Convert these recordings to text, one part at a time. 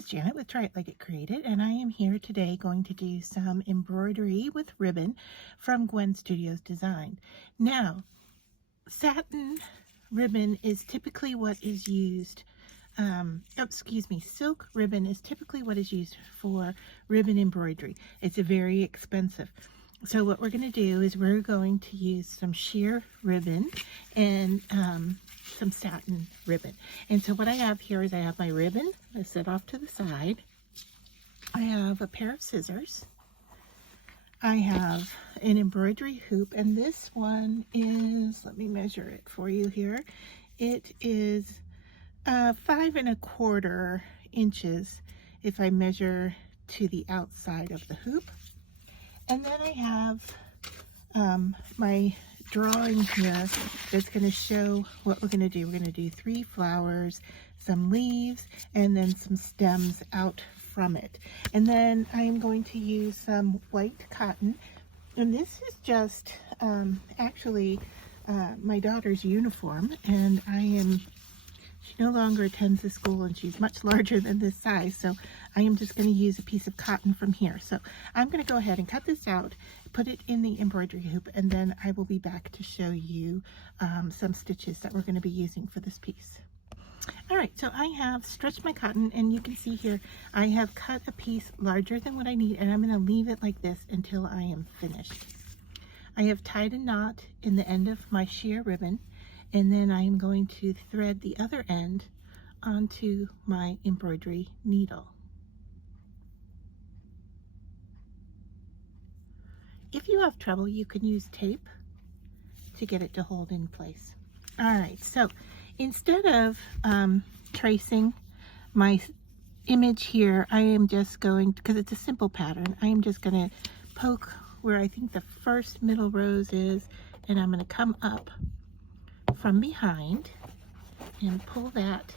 is Janet with Try It Like It Created, and I am here today going to do some embroidery with ribbon from Gwen Studios Design. Now, satin ribbon is typically what is used, silk ribbon is typically what is used for ribbon embroidery. It's very expensive. So what we're going to do is we're going to use some sheer ribbon and some satin ribbon. And so what I have here is I have my ribbon I set off to the side. I have a pair of scissors. I have an embroidery hoop, and this one is, let me measure it for you here. It is 5 1/4 inches if I measure to the outside of the hoop. And then I have my drawing here that's going to show what we're going to do. We're going to do 3 flowers, some leaves, and then some stems out from it. And then I am going to use some white cotton. And this is just actually my daughter's uniform. And she no longer attends the school, and she's much larger than this size, so I am just going to use a piece of cotton from here. So I'm going to go ahead and cut this out, put it in the embroidery hoop, and then I will be back to show you some stitches that we're going to be using for this piece. All right, so I have stretched my cotton, and you can see here I have cut a piece larger than what I need, and I'm going to leave it like this until I am finished. I have tied a knot in the end of my sheer ribbon, and then I am going to thread the other end onto my embroidery needle. If you have trouble, you can use tape to get it to hold in place. All right, so instead of tracing my image here, I am just going, because it's a simple pattern, I am just going to poke where I think the first middle rose is, and I'm going to come up from behind and pull that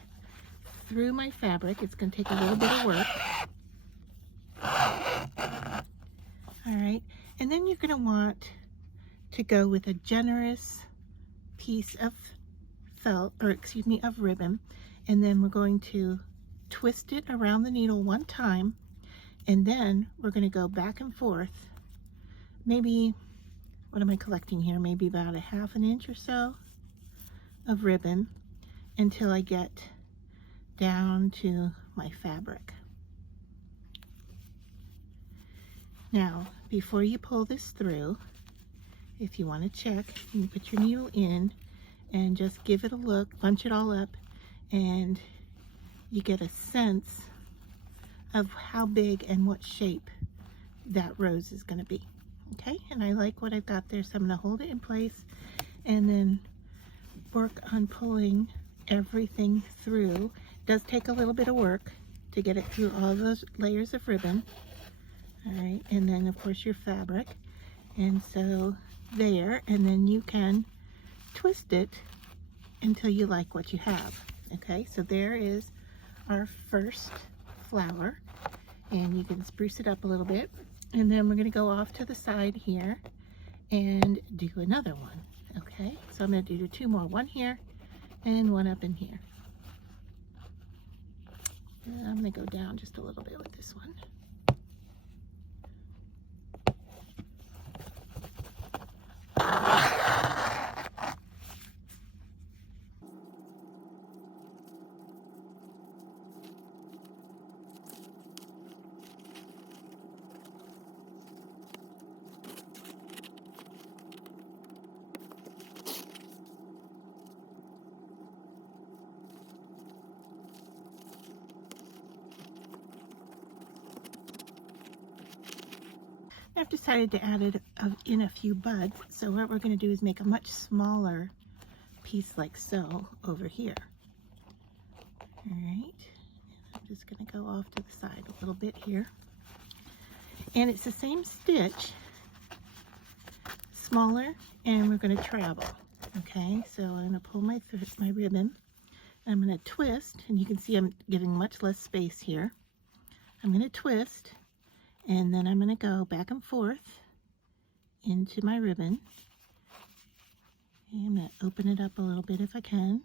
through my fabric. It's going to take a little bit of work. All right, and then you're going to want to go with a generous piece of of ribbon, and then we're going to twist it around the needle one time, and then we're going to go back and forth. Maybe, what am I collecting here? Maybe about 1/2 inch or so of ribbon until I get down to my fabric. Now, before you pull this through, if you want to check, you can put your needle in and just give it a look, bunch it all up, and you get a sense of how big and what shape that rose is going to be. Okay, and I like what I've got there, so I'm going to hold it in place and then work on pulling everything through. It does take a little bit of work to get it through all those layers of ribbon. All right, and then of course your fabric, and so there, and then you can twist it until you like what you have. Okay, so there is our first flower, and you can spruce it up a little bit, and then we're going to go off to the side here and do another one. Okay, so I'm going to do 2 more, one here and one up in here. And I'm going to go down just a little bit with this one. I've decided to add in a few buds, so what we're going to do is make a much smaller piece like so over here. All right, I'm just going to go off to the side a little bit here, and it's the same stitch, smaller, and we're going to travel. Okay, so I'm going to pull my ribbon, I'm going to twist, and you can see I'm giving much less space here. I'm going to twist, and then I'm going to go back and forth into my ribbon. And I'm going to open it up a little bit if I can.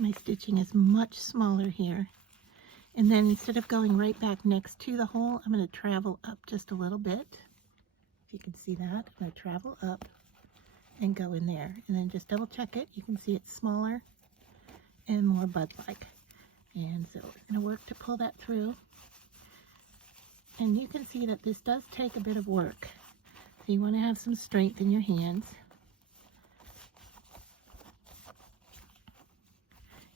My stitching is much smaller here. And then instead of going right back next to the hole, I'm going to travel up just a little bit. If you can see that, I'm going to travel up and go in there. And then just double check it. You can see it's smaller and more bud-like. And so we're going to work to pull that through. And you can see that this does take a bit of work. So you want to have some strength in your hands.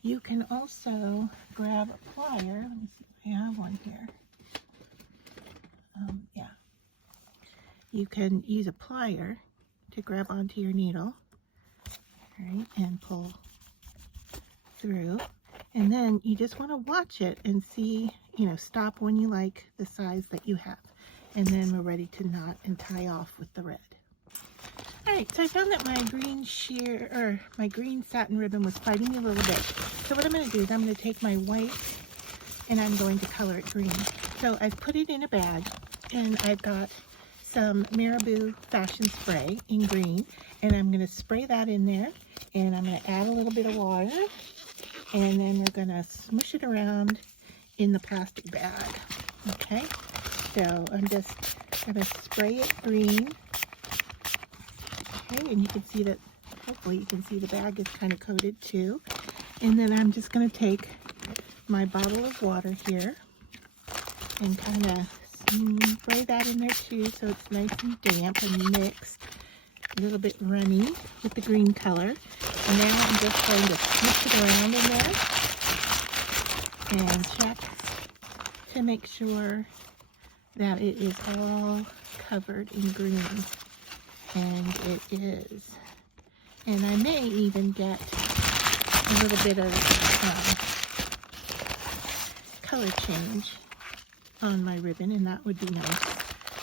You can also grab a plier. Let me see if I have one here. Yeah. You can use a plier to grab onto your needle, right, and pull through. And then you just want to watch it and see, you know, stop when you like the size that you have. And then we're ready to knot and tie off with the red. Alright, so I found that my my green satin ribbon was fighting me a little bit. So what I'm going to do is I'm going to take my white and I'm going to color it green. So I've put it in a bag and I've got some Marabou Fashion Spray in green, and I'm going to spray that in there, and I'm going to add a little bit of water, and then we're going to smush it around in the plastic bag. Okay, so I'm just going to spray it green. Okay, and you can see that, hopefully you can see the bag is kind of coated too. And then I'm just going to take my bottle of water here and kind of spray that in there too, so it's nice and damp and mixed, a little bit runny with the green color. And now I'm just going to smush it around in there and check to make sure that it is all covered in green. And it is. And I may even get a little bit of color change on my ribbon, and that would be nice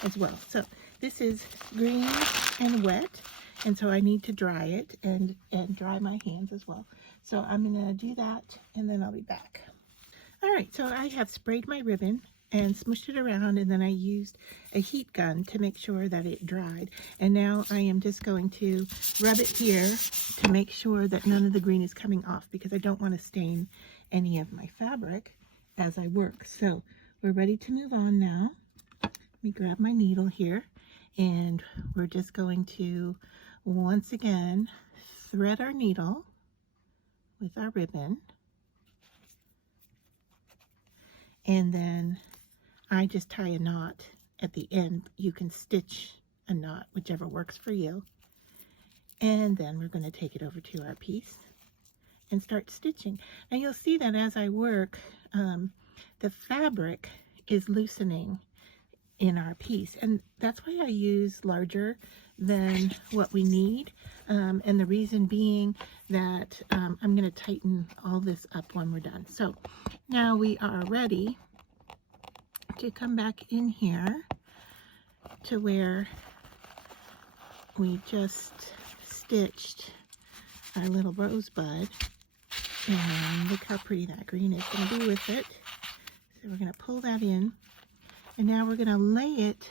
as well. So this is green and wet, and so I need to dry it and dry my hands as well. So I'm going to do that, and then I'll be back. All right, so I have sprayed my ribbon and smushed it around, and then I used a heat gun to make sure that it dried. And now I am just going to rub it here to make sure that none of the green is coming off, because I don't want to stain any of my fabric as I work. So we're ready to move on now. Let me grab my needle here, and we're just going to once again thread our needle with our ribbon, and then I just tie a knot at the end. You can stitch a knot, whichever works for you. And then we're going to take it over to our piece and start stitching. And you'll see that as I work, the fabric is loosening in our piece. And that's why I use larger than what we need. And the reason being that I'm going to tighten all this up when we're done. So now we are ready to come back in here to where we just stitched our little rosebud, and look how pretty that green is going to be with it. So we're going to pull that in, and now we're going to lay it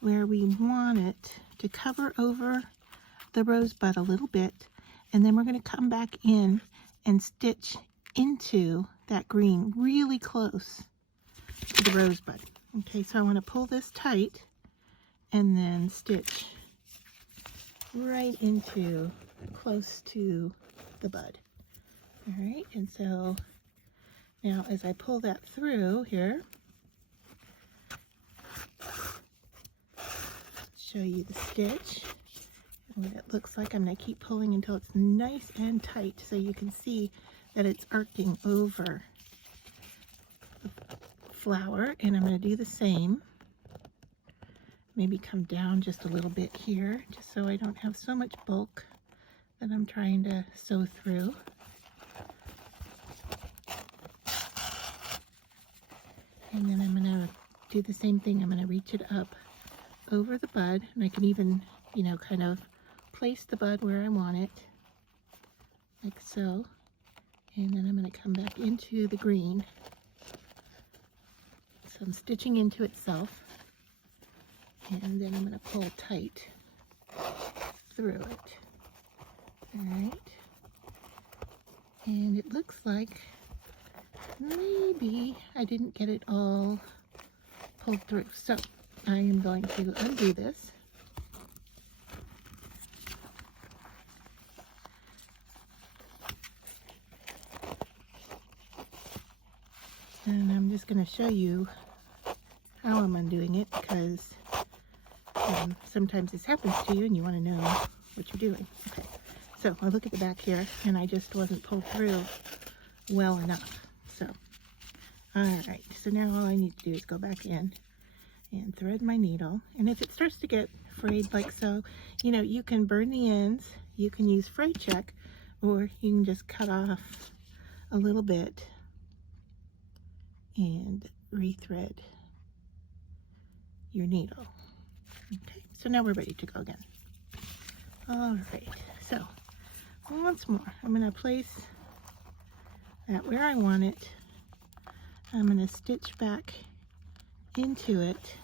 where we want it to cover over the rosebud a little bit, and then we're going to come back in and stitch into that green really close to the rosebud. Okay, so I want to pull this tight and then stitch right into close to the bud. All right, and so now as I pull that through here, show you the stitch and what it looks like. I'm going to keep pulling until it's nice and tight so you can see that it's arcing over the flower, and I'm going to do the same. Maybe come down just a little bit here, just so I don't have so much bulk that I'm trying to sew through. And then I'm going to do the same thing. I'm going to reach it up over the bud, and I can even, you know, kind of place the bud where I want it, like so. And then I'm going to come back into the green. So I'm stitching into itself, and then I'm going to pull tight through it. All right. And it looks like maybe I didn't get it all pulled through. So I am going to undo this. And I'm just going to show you how I'm undoing it, because sometimes this happens to you and you want to know what you're doing. Okay, so I look at the back here and I just wasn't pulled through well enough. So, alright, so now all I need to do is go back in and thread my needle. And if it starts to get frayed like so, you know, you can burn the ends, you can use fray check, or you can just cut off a little bit and rethread your needle. Okay, so now we're ready to go again. All right, so once more, I'm going to place that where I want it. I'm going to stitch back into it,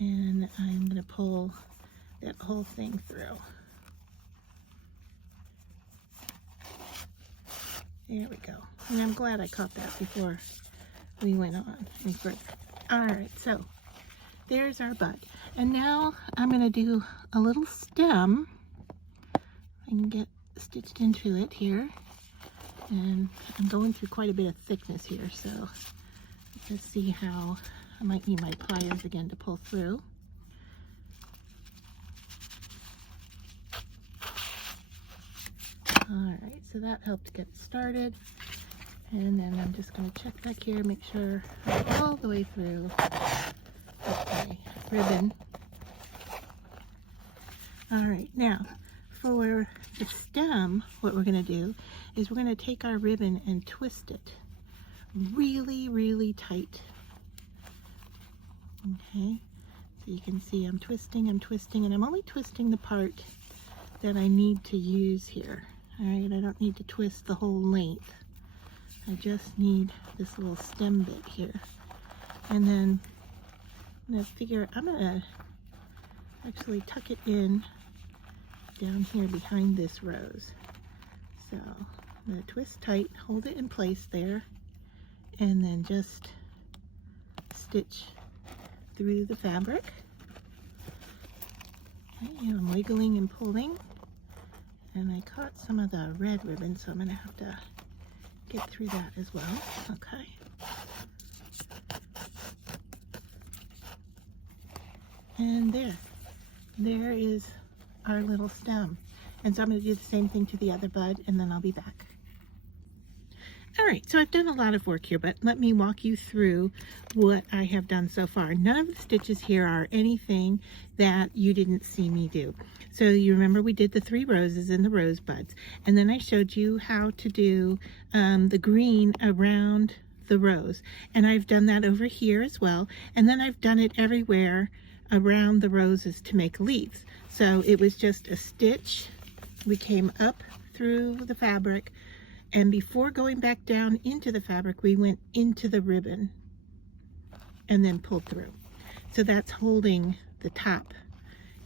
and I'm going to pull that whole thing through. There we go. And I'm glad I caught that before we went on any further. All right, so there's our bud. And now I'm going to do a little stem. I can get stitched into it here. And I'm going through quite a bit of thickness here, so let's see how I might need my pliers again to pull through. Alright, so that helped get started. And then I'm just going to check back here, make sure I'm all the way through my ribbon. Alright, now for the stem, what we're going to do is we're going to take our ribbon and twist it really, really tight. Okay, so you can see I'm twisting, and I'm only twisting the part that I need to use here. Alright, I don't need to twist the whole length. I just need this little stem bit here. And then I'm going to figure, I'm going to actually tuck it in down here behind this rose. So I'm going to twist tight, hold it in place there, and then just stitch through the fabric. Okay, and I'm wiggling and pulling. And I caught some of the red ribbon, so I'm going to have to get through that as well. Okay. And there is our little stem. And so I'm going to do the same thing to the other bud, and then I'll be back. Alright, so I've done a lot of work here, but let me walk you through what I have done so far. None of the stitches here are anything that you didn't see me do. So you remember we did the 3 roses and the rose buds, and then I showed you how to do the green around the rose. And I've done that over here as well, and then I've done it everywhere around the roses to make leaves. So it was just a stitch. We came up through the fabric, and before going back down into the fabric, we went into the ribbon and then pulled through. So that's holding the top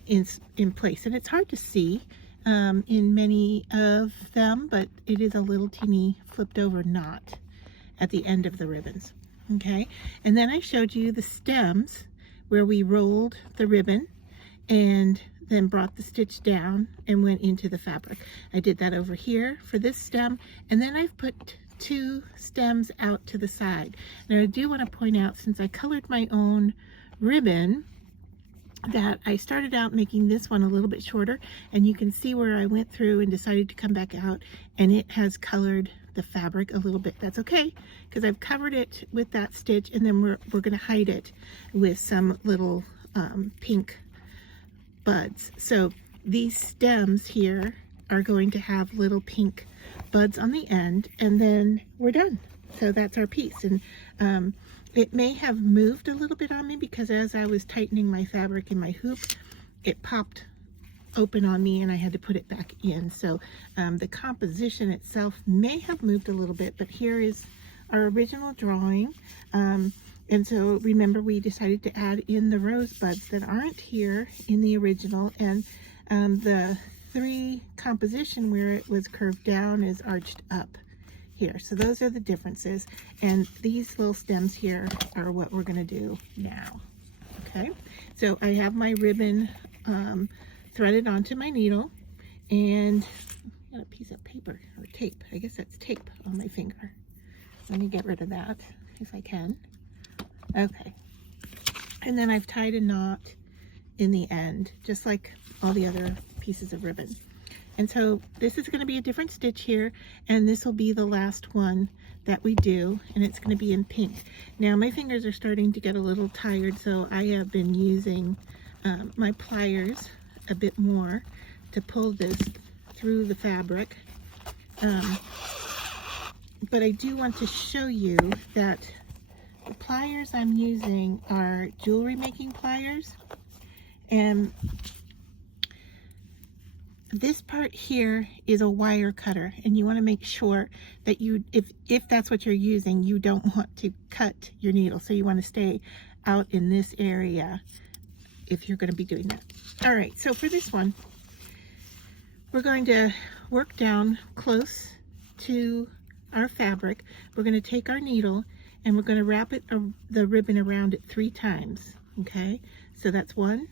in place. And it's hard to see in many of them, but it is a little teeny flipped over knot at the end of the ribbons. Okay, and then I showed you the stems where we rolled the ribbon and then brought the stitch down and went into the fabric. I did that over here for this stem, and then I've put 2 stems out to the side. Now I do want to point out, since I colored my own ribbon, that I started out making this one a little bit shorter, and you can see where I went through and decided to come back out, and it has colored the fabric a little bit. That's okay, because I've covered it with that stitch, and then we're going to hide it with some little pink buds. So these stems here are going to have little pink buds on the end, and then we're done. So that's our piece. And it may have moved a little bit on me, because as I was tightening my fabric in my hoop, it popped open on me and I had to put it back in. So the composition itself may have moved a little bit, but here is our original drawing. And so remember, we decided to add in the rose buds that aren't here in the original, and the 3 composition where it was curved down is arched up here. So those are the differences. And these little stems here are what we're going to do now. Okay, so I have my ribbon threaded onto my needle, and I got a piece of paper or tape. I guess that's tape on my finger. Let me get rid of that if I can. Okay, and then I've tied a knot in the end, just like all the other pieces of ribbon. And so this is going to be a different stitch here, and this will be the last one that we do, and it's going to be in pink. Now my fingers are starting to get a little tired, so I have been using my pliers a bit more to pull this through the fabric. But I do want to show you that the pliers I'm using are jewelry making pliers, and this part here is a wire cutter, and you want to make sure that you, if that's what you're using, you don't want to cut your needle. So you want to stay out in this area if you're going to be doing that. All right, so for this one, we're going to work down close to our fabric. We're going to take our needle and we're going to wrap it, the ribbon around it 3 times. Okay, so that's 1,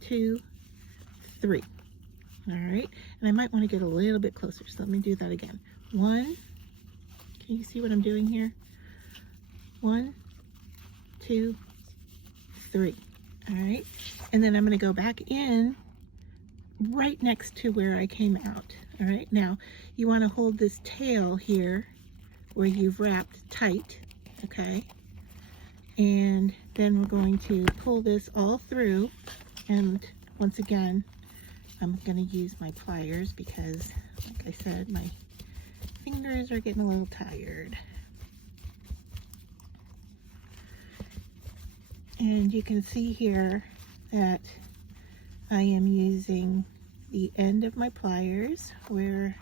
2, 3. All right, and I might want to get a little bit closer, so let me do that again. 1, can you see what I'm doing here? 1, 2, 3. All right, and then I'm going to go back in right next to where I came out. All right, now you want to hold this tail here where you've wrapped tight, okay? And then we're going to pull this all through, and once again, I'm going to use my pliers because, like I said, my fingers are getting a little tired. And you can see here that I am using the end of my pliers where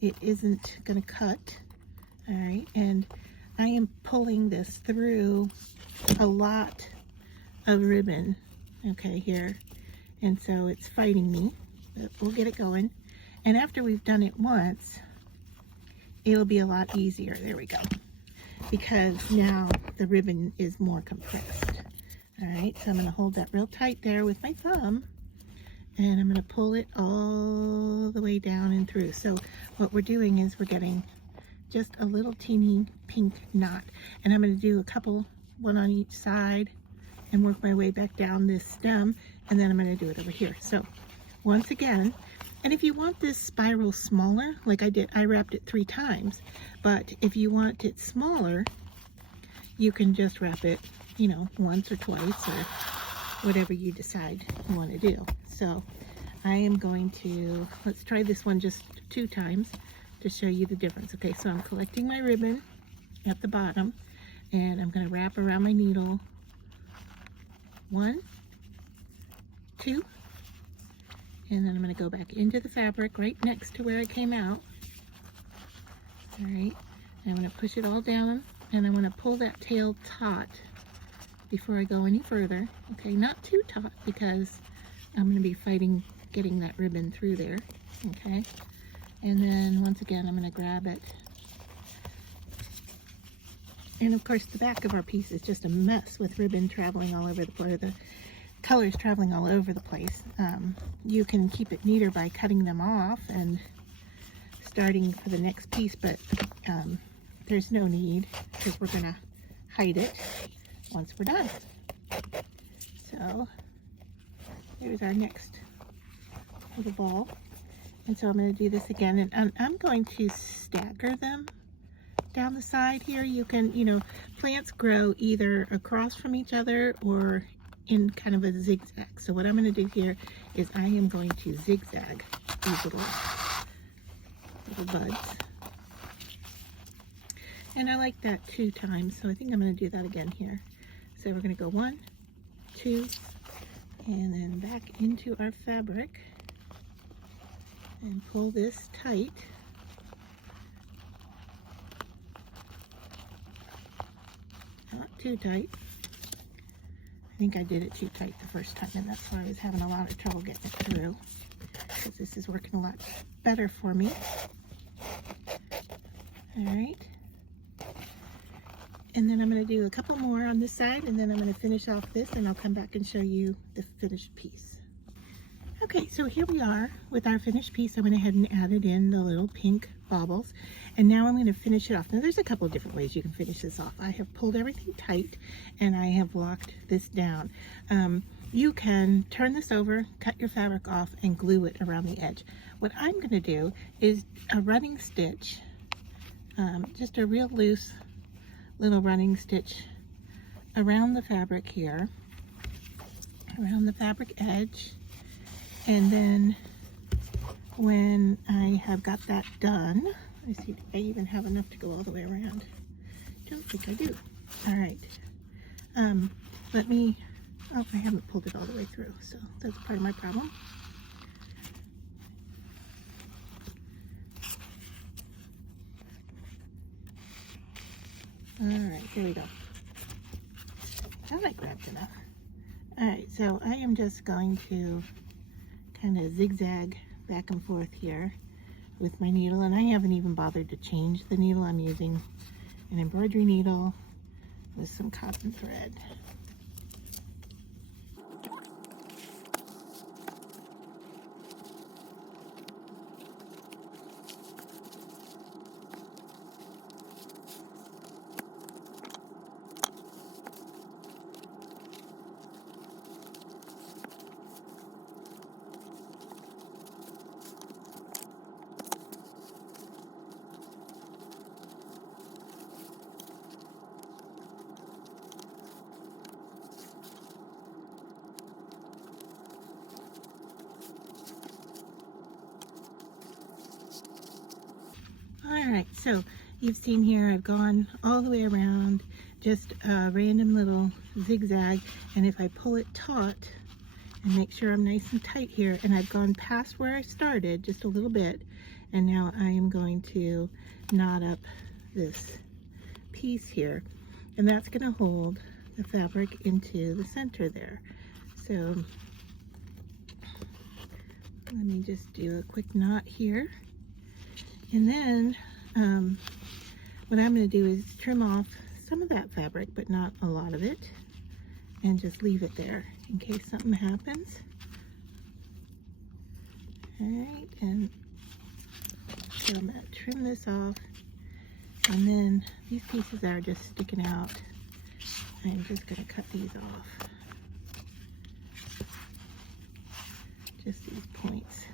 it isn't going to cut. All right, and I am pulling this through a lot of ribbon, okay, here. And so it's fighting me, but we'll get it going. And after we've done it once, it'll be a lot easier. There we go. Because now the ribbon is more compressed. All right, so I'm going to hold that real tight there with my thumb, and I'm going to pull it all the way down and through. So what we're doing is we're getting just a little teeny pink knot. And I'm going to do a couple, one on each side, and work my way back down this stem, and then I'm going to do it over here. So once again, and if you want this spiral smaller, like I did, I wrapped it 3 times, but if you want it smaller, you can just wrap it, you know, once or twice or whatever you decide you want to do. So I am going to, let's try this one just 2 times to show you the difference. Okay, so I'm collecting my ribbon at the bottom, and I'm going to wrap around my needle 1, 2, and then I'm going to go back into the fabric right next to where I came out. All right, and I'm going to push it all down, and I'm going to pull that tail taut before I go any further. Okay, not too taut because I'm going to be fighting getting that ribbon through there. Okay, and then once again I'm going to grab it. And of course the back of our piece is just a mess with ribbon traveling all over the place, the colors traveling all over the place. You can keep it neater by cutting them off and starting for the next piece, but there's no need because we're going to hide it once we're done. So here's our next little ball. And so I'm going to do this again, and I'm going to stagger them down the side here. You can, you know, plants grow either across from each other or in kind of a zigzag. So what I'm going to do here is I am going to zigzag these little buds. And I like that 2 times, so I think I'm going to do that again here. So we're going to go 1, 2, and then back into our fabric and pull this tight. Not too tight. I think I did it too tight the first time, and that's why I was having a lot of trouble getting it through. because this is working a lot better for me. All right. And then I'm going to do a couple more on this side, and then I'm going to finish off this, and I'll come back and show you the finished piece. Okay, so here we are with our finished piece. I went ahead and added in the little pink baubles, and now I'm going to finish it off. Now there's a couple of different ways you can finish this off. I have pulled everything tight, and I have locked this down. You can turn this over, cut your fabric off, and glue it around the edge. What I'm going to do is a running stitch, just a real loose little running stitch around the fabric here, around the fabric edge, and then when I have got that done, I see I even have enough to go all the way around. Don't think I do. All right, let me, oh, I haven't pulled it all the way through, so that's part of my problem. All right, there we go. I grabbed enough. All right, so I am just going to kind of zigzag back and forth here with my needle, and I haven't even bothered to change the needle. I'm using an embroidery needle with some cotton thread. Alright, so you've seen here I've gone all the way around, just a random little zigzag, and if I pull it taut and make sure I'm nice and tight here, and I've gone past where I started just a little bit, and now I am going to knot up this piece here, and that's going to hold the fabric into the center there. So let me just do a quick knot here. And then what I'm going to do is trim off some of that fabric, but not a lot of it, and just leave it there in case something happens. Alright, and so I'm going to trim this off, and then these pieces that are just sticking out, I'm just going to cut these off. Just these points.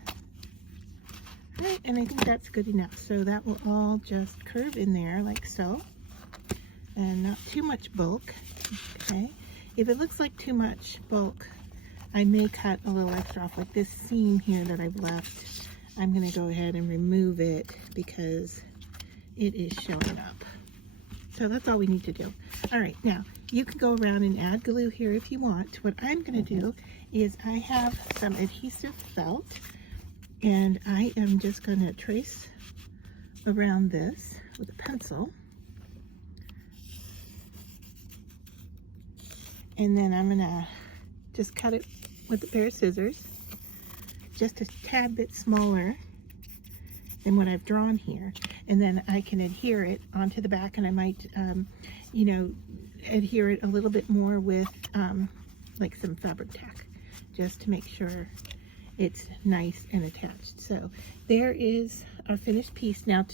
Right, and I think that's good enough. So that will all just curve in there like so, and not too much bulk. Okay, if it looks like too much bulk, I may cut a little extra off, like this seam here that I've left. I'm going to go ahead and remove it because it is showing up. So that's all we need to do. All right, now you can go around and add glue here if you want. What I'm going to do is I have some adhesive felt, and I am just going to trace around this with a pencil. And then I'm going to just cut it with a pair of scissors, just a tad bit smaller than what I've drawn here. And then I can adhere it onto the back, and I might, you know, adhere it a little bit more with like some fabric tack, just to make sure it's nice and attached. So there is our finished piece. Now,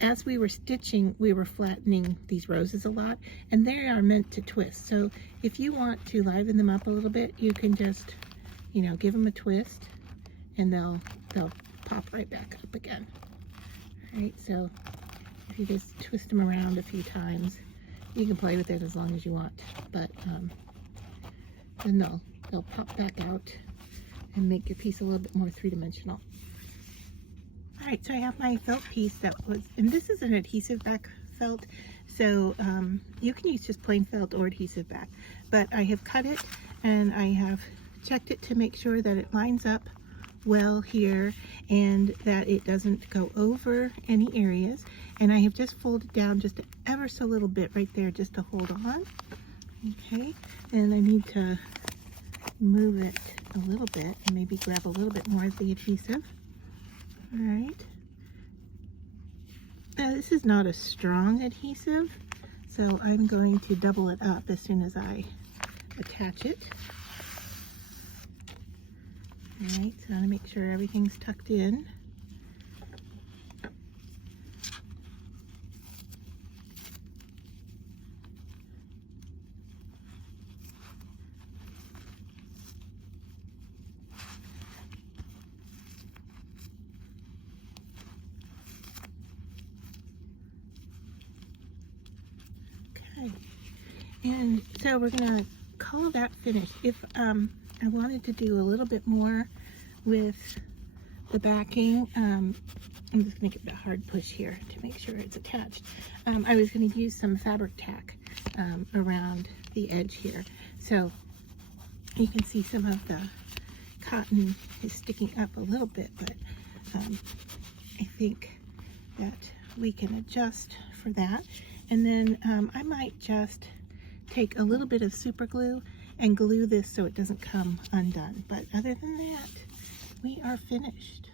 as we were stitching, we were flattening these roses a lot, and they are meant to twist. So if you want to liven them up a little bit, you can just, you know, give them a twist, and they'll pop right back up again. All right, so if you just twist them around a few times, you can play with it as long as you want, but then they'll pop back out and make your piece a little bit more three-dimensional. All right, so I have my felt piece that was, and this is an adhesive back felt, so you can use just plain felt or adhesive back, but I have cut it and I have checked it to make sure that it lines up well here and that it doesn't go over any areas, and I have just folded down just ever so little bit right there just to hold on. Okay, and I need to move it a little bit and maybe grab a little bit more of the adhesive. All right. Now this is not a strong adhesive, so I'm going to double it up as soon as I attach it. All right, so I want to make sure everything's tucked in. Okay, and so we're gonna call that finished. If I wanted to do a little bit more with the backing, I'm just gonna give it a hard push here to make sure it's attached. I was gonna use some fabric tack around the edge here, so you can see some of the cotton is sticking up a little bit, but I think that we can adjust for that. And then I might just take a little bit of super glue and glue this so it doesn't come undone. But other than that, we are finished.